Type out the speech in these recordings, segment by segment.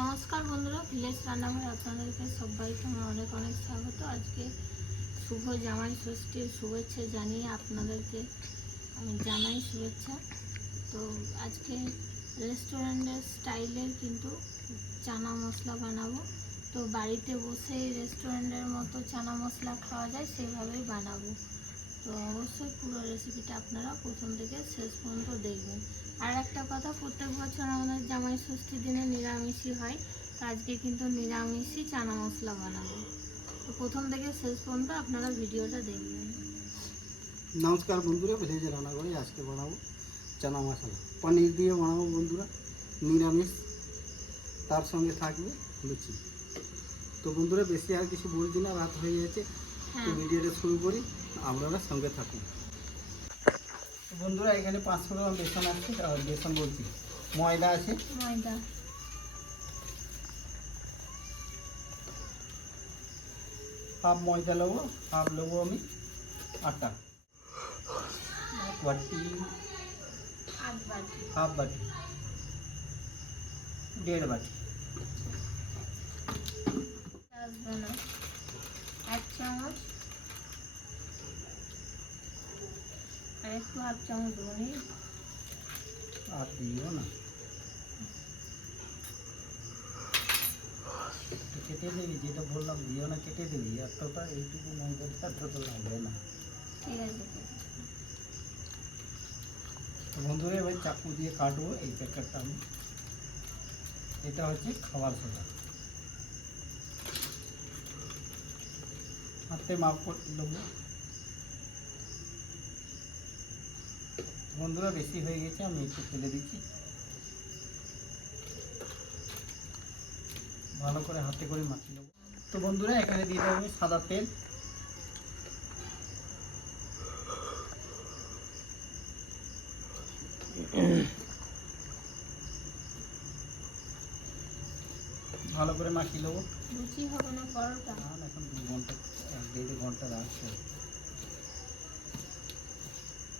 নমস্কার বন্ধুরা, ভিলেজ রান্নাঘরে আপনাদেরকে সবাইকে আমার অনেক অনেক স্বাগত। আজকে শুভ জামাই ষষ্ঠীর শুভেচ্ছা জানিয়ে আপনাদেরকে আমি জানাই শুভেচ্ছা। তো আজকে রেস্টুরেন্টের স্টাইলের কিন্তু চানা মশলা বানাবো। তো বাড়িতে বসেই রেস্টুরেন্টের মতো চানা মশলা খাওয়া যায় সেভাবেই বানাবো। তো অবশ্যই পুরো রেসিপিটা আপনারা প্রথম থেকে শেষ পর্যন্ত দেখবেন। আর একটা কথা, প্রত্যেক বছর আমাদের জামাই ষষ্ঠীর দিনে নিরামিষই হয়, তো আজকে কিন্তু নিরামিষই চানা মশলা বানাবো। তো প্রথম থেকে শেষ পর্যন্ত আপনারা ভিডিওটা দেখবেন। নমস্কার বন্ধুরা, ভিলেজ রান্নাঘরে আজকে বানাবো চানা মশলা পনির দিয়ে বানাবো বন্ধুরা, নিরামিষ, তার সঙ্গে থাকবে লুচি। তো বন্ধুরা বেশি আর কিছু বলছি না, রাত হয়ে গেছে। তো ভিডিওটা শুরু করি, আপনারা সঙ্গে থাকুন। তো বন্ধুরা এখানে 500 গ্রাম বেসন আছে, আর বেসন বলছি ময়দা আছে, ময়দা হাফ ময়দা নেবো, হাফ নেবো আমি আটা, বাটি হাফ বাটি, 1.5 বাটি, আসবে না, 1 চামচ আর একটু হাফ চামচ বলি, আর দিও না, কেটে দেবি, যেটা বললাম দিও না কেটে দেবি, এতটা এইটুকু ময়দাটা এতটা লাগবে না, ঠিক আছে। তো বন্ধুরা এবার চাকু দিয়ে কাটবো এই প্যাকেটটা আমি। এটা হচ্ছে খাবার সোডা, হাতে মাপ করে নেবো। বন্ধুরা বেশি হয়ে গেছে, আমি একটু ফেলে দিচ্ছি, ভালো করে হাতে করে মাখিয়ে নেবো। তো বন্ধুরা এখানে দিয়ে দেবো আমি সাদা তেল, ভালো করে মাখিয়ে নেবো। লুচি হবে না পরোটা? এখন 2 ঘন্টা 1-1.5 ঘন্টা রাখতে হবে।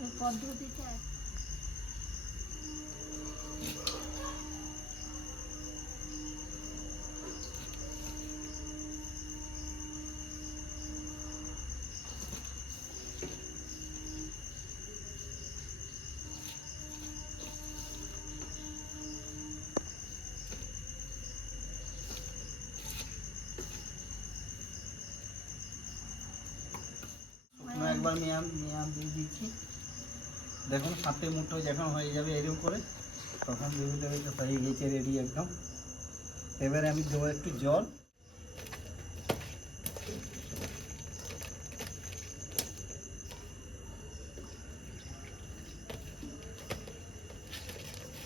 এই পদ্ধতিটা একবার মিয়াম দিয়ে দিচ্ছি, দেখুন হাতে মুঠো যখন হয়ে যাবে এরকম করে, তখন ভেবে দেবে তো হয়ে গেছে রেডি একদম। এবারে আমি দেবো একটু জল,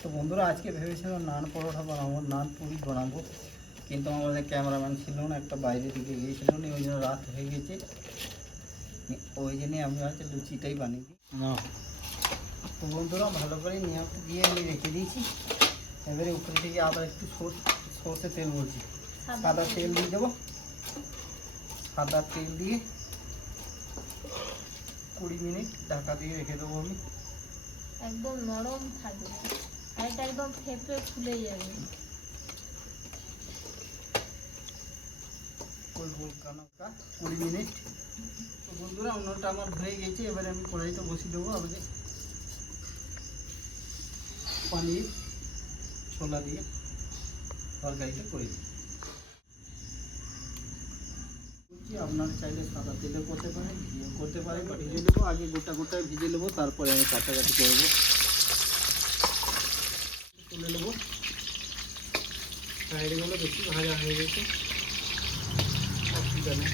তো বন্ধুরা আজকে ভেবেছিলাম নান পরোটা বানাবো, নান পুরি বানাবো, কিন্তু আমাদের ক্যামেরাম্যান ছিল না, একটা বাইরে দিকে গিয়েছিল না, ওই জন্য রাত হয়ে গেছে, ওই জন্যে আমি হচ্ছে লুচিটাই বানিয়ে দিই। তো বন্ধুরা ভালো করে নিয়ে দিয়ে আমি রেখে দিয়েছি। এবারে উপরে থেকে আবার একটু সর্ষে তেল বলছি, সাদা তেল দিয়ে দেবো। সাদা তেল দিয়ে 20 মিনিট ঢাকা দিয়ে রেখে দেবো আমি। একদম নরম থাকবে আর এটা একদম ফেপে ফুলে যাবে। গোল গোল কানাকা 20 মিনিট। তো বন্ধুরা অন্যটা আমার হয়ে গেছে, এবারে আমি কড়াইতে বসিয়ে দেবো আমাকে পনির ছোলা দিয়ে তরকারিটা করে দিই। আপনারা চাইলে সাদা তেলে করতে পারেন, ঘিও করতে পারেন। ভেজে নেবো আগে, গোটা গোটায় ভেজে নেবো, তারপরে আমি কাটাকাটি করবো। তুলে নেবো, সাইডগুলো বেশি ভাজা হয়ে গেছে, অসুবিধা নেই,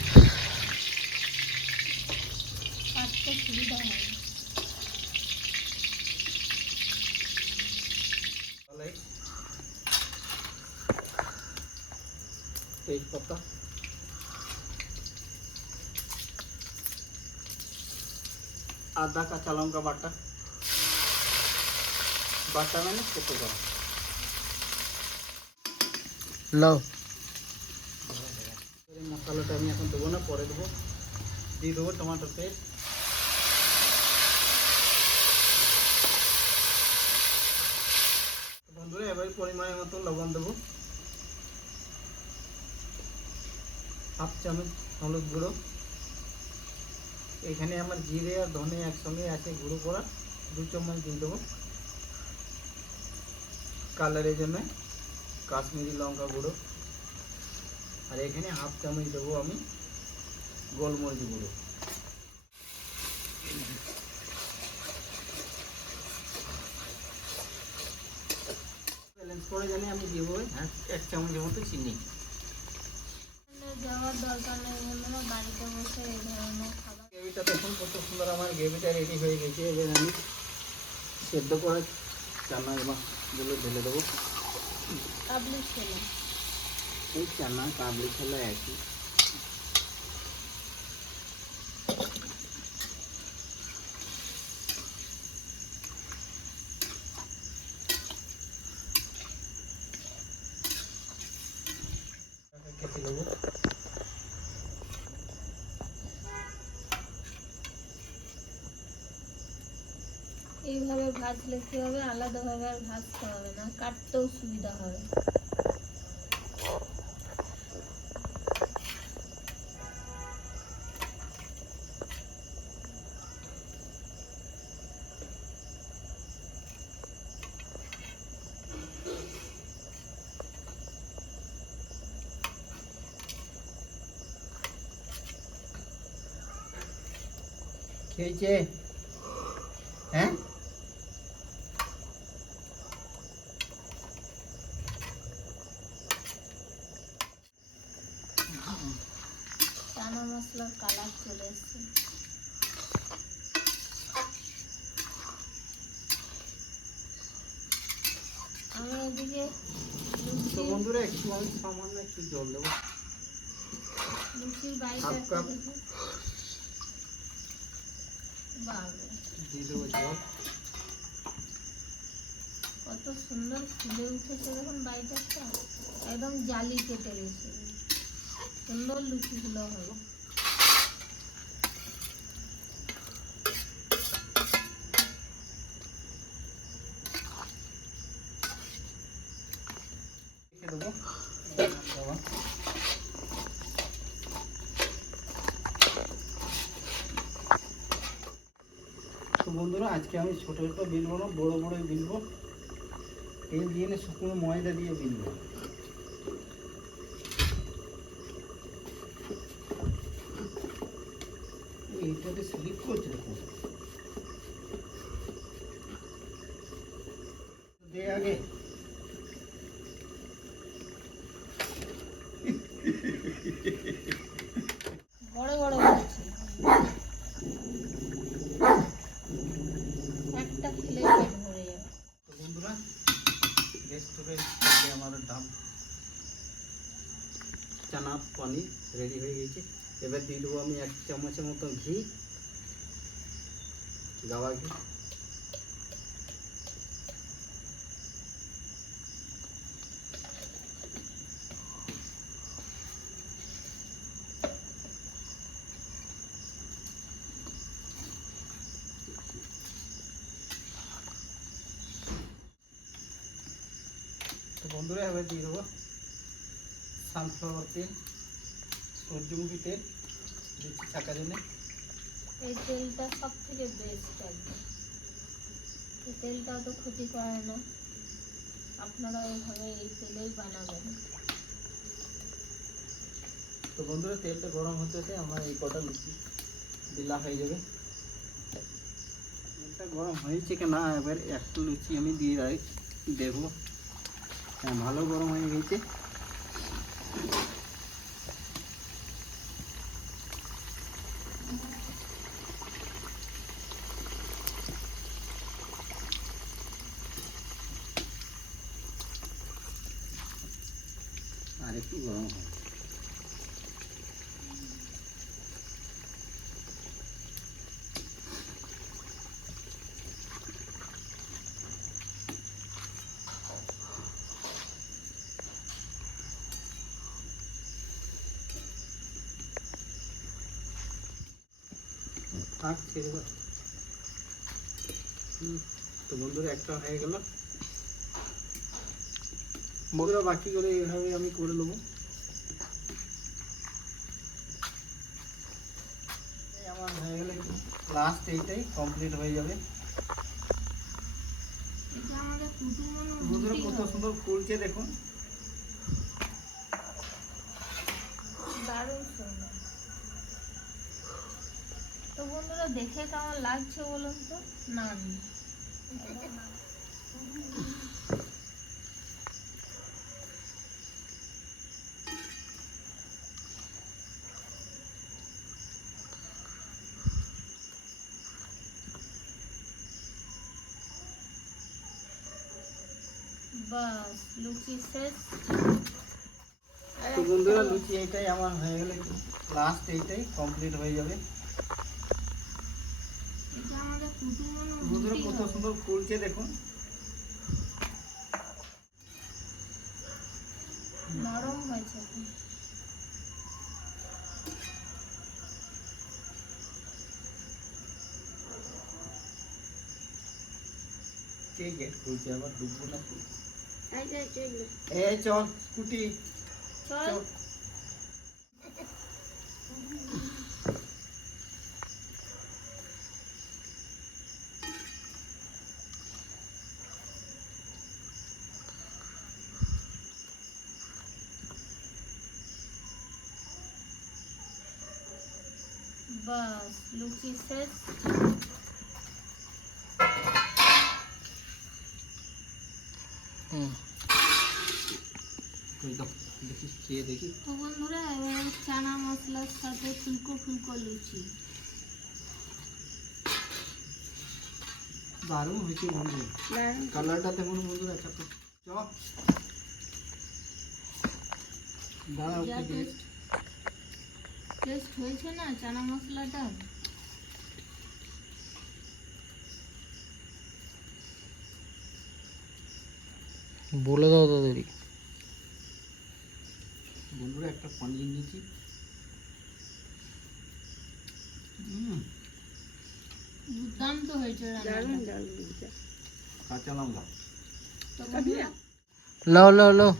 কাটতে সুবিধা হয়। তেজপাতা, আদা কাঁচা লঙ্কা বাটা, বাটা মানে কেটে দেওয়া। মশলাটা আমি এখন দেবো না, পরে দেবো। দিয়ে দেবো টমেটো পেস্ট, বন্ধুরা এবার পরিমাণের মতো লবণ দেবো, হাফ চামচ হলুদ গুঁড়ো, এখানে আমার জিরে আর ধনে একসঙ্গে আছে গুঁড়ো করা, 2 চামচ দিয়ে দেবো। কালারের জন্য কাশ্মীরি লঙ্কা গুঁড়ো, আর এখানে হাফ চামচ দেবো আমি গোলমরিচ গুঁড়ো। ব্যালেন্স করে জানি আমি দেবো 1 চামচের মতো চিনি। যাওয়ার দরকার নেই বন্ধুরা, বাড়িতে বসে এই ধরনের খাবার। গ্রেভিটা দেখুন কত সুন্দর আমার গ্রেভিটা রেডি হয়ে গেছে। এবার আমি সেদ্ধ করা চানাগুলো ঢেলে দেবো। কাবলি ছোলা, এই চানা কাবলি ছোলা একই। কেটে দেবো। এইভাবে ভাজলে কি হবে, আলাদাভাবে আর ভাজতে হবে না, কাটতেও সুবিধা হবে। কি হয়েছে? হ্যাঁ, চানা মশলার কালার চলে এসছে। আমি এদিকে তো বন্ধুরা একটু আমি সামান্য একটু জল দেবো। লুচির বাইটা হাফ কাপ দেখো, বাবা দিয়ে দেবো জল। কত সুন্দর ফুলে উঠেছে দেখুন বাইটাটা, একদম জালি কেটে গেছে, সুন্দর লুচিগুলো হবে। রেখে দেবো। তো বন্ধুরা আজকে আমি ছোটো ছোটো বিলবো না, বড়ো বড়োই বিলবো। তেল দিয়ে না শুকনো ময়দা দিয়ে বিলবো। এইটাতে স্লিপ করছে দেখুন। দে আগে। বড় বড় লুচি, একটা খেলে পেট ভরে যাবে। তো বন্ধুরা রেস্টুরেন্ট থেকে আমার ডাব চানা পনির রেডি হয়ে গেছে। এবার দিয়ে দেবো আমি 1 চামচের মতো ঘি, গাওয়া ঘি। তো বন্ধুরা এবার দিয়ে দেবো সানফ্লাওয়ার তেল, সূর্যমুখী তেল দিচ্ছি চাকার জন্য। এই তেলটা সব থেকে বেস্ট একদম, এই তেলটা তো ক্ষতি করে না, আপনারা এইভাবে এই তেলেই বানাবেন। তো বন্ধুরা তেলটা গরম হতে হতে আমার এই কটা লুচি বেলা হয়ে যাবে। তেলটা গরম হয়েছে কি না, এবার একটা লুচি আমি দিয়ে দেখবো। হ্যাঁ, ভালো গরম হয়ে গেছে। আর একটু গরম হয়। থাক, ছেড়ে দাও। তো বন্ধুরা একটা হয়ে গেল। বন্ধুরা বাকি করে এইভাবে আমি করে নেবো। লাস্ট এইটাই কমপ্লিট হয়ে যাবে। এটা আমাদের কুটুম বন্ধুরা কত সুন্দর ফুলছে দেখুন। দারুণ সুন্দর। তো বন্ধুরা দেখে কেমন লাগছে বলুন তো? নান বাস লুচি শেষ। তো বন্ধুরা লুচি এইটাই আমার হয়ে গেলে লাস্ট এইটাই কমপ্লিট হয়ে যাবে। এটা আমাদের কুটুম বন্ধুরা কত সুন্দর ফুলছে দেখুন। নরম হয়েছে। কে গেট খুলছে আবার ডুববো না কি? এই যে এগুলো এই চল স্কুটি চল। চল। বাস লুচি শেষ। ওই তো দেখি খেয়ে দেখি। তো বন্ধুরা এবার চানা মশলার সাথে ফুলকো ফুলকো লুচি। দারুণ হয়েছে বন্ধু। কালারটা দেখুন বন্ধুরা কত। চ দাঁড়াও যা একটু দিয়ে। টেস্ট হয়েছে না চানা মশলাটা? বলে দাও তাদেরই। বন্ধুরা একটা পানিয়ে নিয়েছি। দুর্দান্ত হয়েছে রান্নাটা। কাঁচা লঙ্কা তো বন্ধুরা লাও লাও লাও।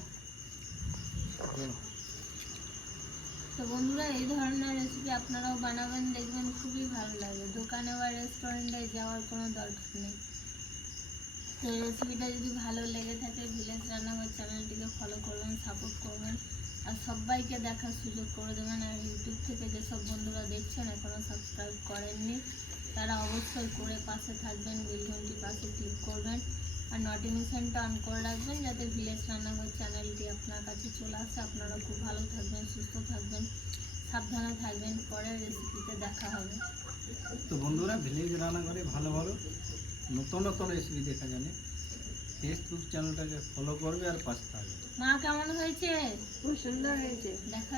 তো বন্ধুরা এই ধরনের রেসিপি আপনারাও বানাবেন, দেখবেন খুবই ভালো লাগে। দোকানে বা রেস্টুরেন্টে যাওয়ার কোনো দরকার নেই। তো এই রেসিপিটা যদি ভালো লেগে থাকে ভিলেজ রান্নাঘর চ্যানেলটিকে ফলো করবেন, সাপোর্ট করবেন আর সবাইকে দেখার সুযোগ করে দেবেন। আর ইউটিউব থেকে যেসব বন্ধুরা দেখছেন এখনও সাবস্ক্রাইব করেননি তারা অবশ্যই করে পাশে থাকবেন, বেল ঘন্টি পাশে ক্লিক করবেন আর নোটিফিকেশনটা অন করে রাখবেন যাতে ভিলেজ রান্নাঘর চ্যানেলটি আপনার কাছে চলে আসে। আপনারা খুব ভালো থাকবেন, সুস্থ থাকবেন, সাবধানে থাকবেন। পরের রেসিপিতে দেখা হবে। তো বন্ধুরা ভিলেজ রান্নাঘরে ভালো ভালো নতুন নতুন রেসিপি দেখা জানে ফেসবুক চ্যানেলটাকে ফলো করবে আর পাশে থাকবে। মা কেমন হয়েছে? খুব সুন্দর হয়েছে। দেখা